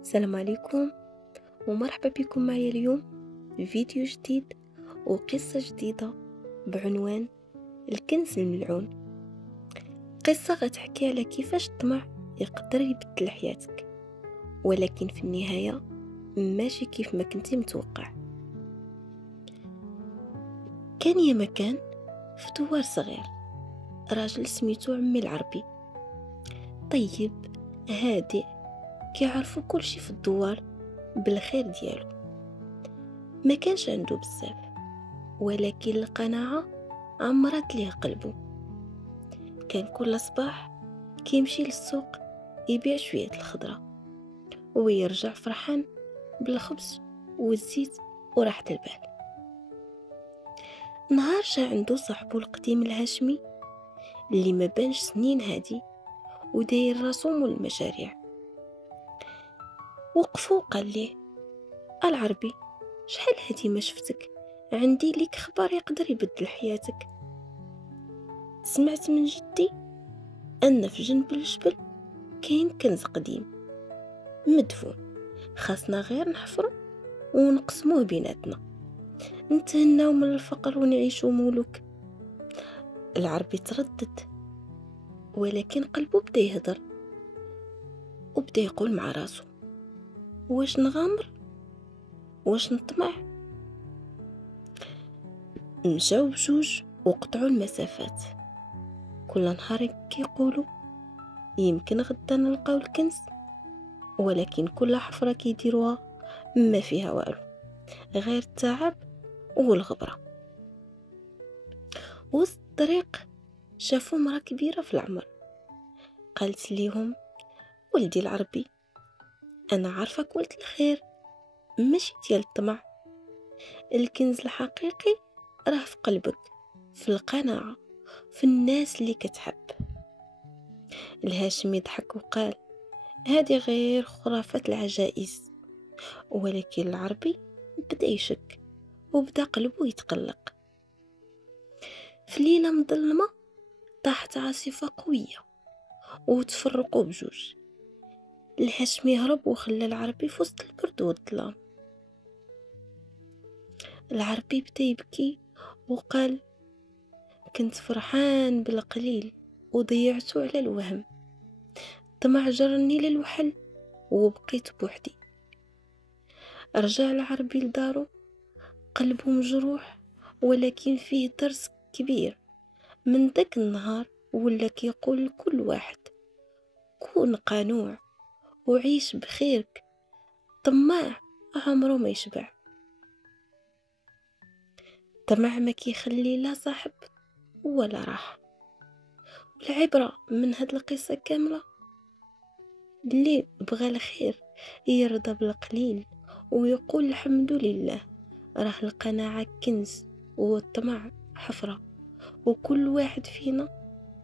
السلام عليكم ومرحبا بكم معي اليوم في فيديو جديد وقصة جديدة بعنوان الكنز الملعون. قصة غتحكي على كيفاش الطمع يقدر يبدل حياتك، ولكن في النهاية ماشي كيف ما كنتي متوقع. كان يا مكان في دوار صغير راجل سميتو عمي العربي، طيب هادئ، كيعرفو كل شي في الدوار بالخير ديالو. ما كانش عنده بزاف، ولكن القناعة عمرت ليه قلبه. كان كل صباح كيمشي للسوق يبيع شوية الخضرة ويرجع فرحان بالخبز والزيت وراحة البال. نهار جا عنده صاحبه القديم الهاشمي اللي ما بانش سنين هادي وداير راسو مول المشاريع. وقفو قال ليه: العربي، شحال هادي ما شفتك، عندي ليك خبر يقدر يبدل حياتك. سمعت من جدي أن في جنب الجبل كاين كنز قديم مدفون، خاصنا غير نحفرو ونقسموه بيناتنا، نتهناو من الفقر ونعيشو ملوك. العربي تردد، ولكن قلبه بدا يهدر وبدا يقول مع راسو: واش نغامر، واش نطمع؟ مشاو بجوج وقطعوا المسافات، كل نهار كيقولوا يمكن غدا نلقاو الكنز، ولكن كل حفرة كيديروها ما فيها والو غير التعب والغبرة. وسط الطريق شافوا مرأة كبيرة في العمر، قالت ليهم: ولدي العربي، أنا عارفة قلت الخير ماشي ديال الطمع، الكنز الحقيقي راه في قلبك، في القناعة، في الناس اللي كتحب. الهاشمي ضحك وقال: هذه غير خرافات العجائز. ولكن العربي بدا يشك وبدا قلبه يتقلق. في ليلة مظلمة طاحت عاصفة قوية وتفرقوا بجوج. الهاشمي هرب وخلى العربي في وسط البرد والظلام. العربي بدا يبكي وقال: كنت فرحان بالقليل وضيعته على الوهم، الطمع جرني للوحل وبقيت بوحدي. رجع العربي لدارو قلبه مجروح، ولكن فيه درس كبير. من داك النهار ولا كيقول لكل واحد: كون قنوع وعيش بخيرك، طماع عمره ما يشبع. طمع ما كيخلي لا صاحب ولا راحة. العبرة من هاد القصة كاملة: اللي بغى الخير يرضى بالقليل ويقول الحمد لله، راه القناعة كنز والطمع حفرة، وكل واحد فينا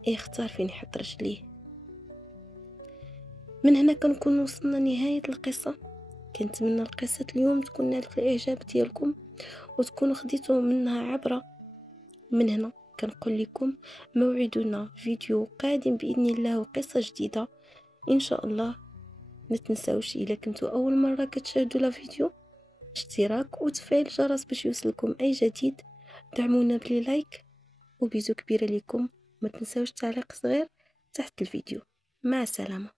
يختار فين يحط رجليه. من هنا كنكون وصلنا نهاية القصة. كنتمنى القصة اليوم تكون نالت الاعجاب ديالكم وتكونوا خديتوا منها عبرة. من هنا كنقول لكم موعدنا فيديو قادم باذن الله وقصة جديدة ان شاء الله. ما تنساوش الا كنتوا اول مره كتشاهدوا لا فيديو اشتراك وتفعيل الجرس باش يوصلكم اي جديد. دعمونا بلي لايك وبيزو كبيره لكم. ما تنساوش تعليق صغير تحت الفيديو. مع السلامه.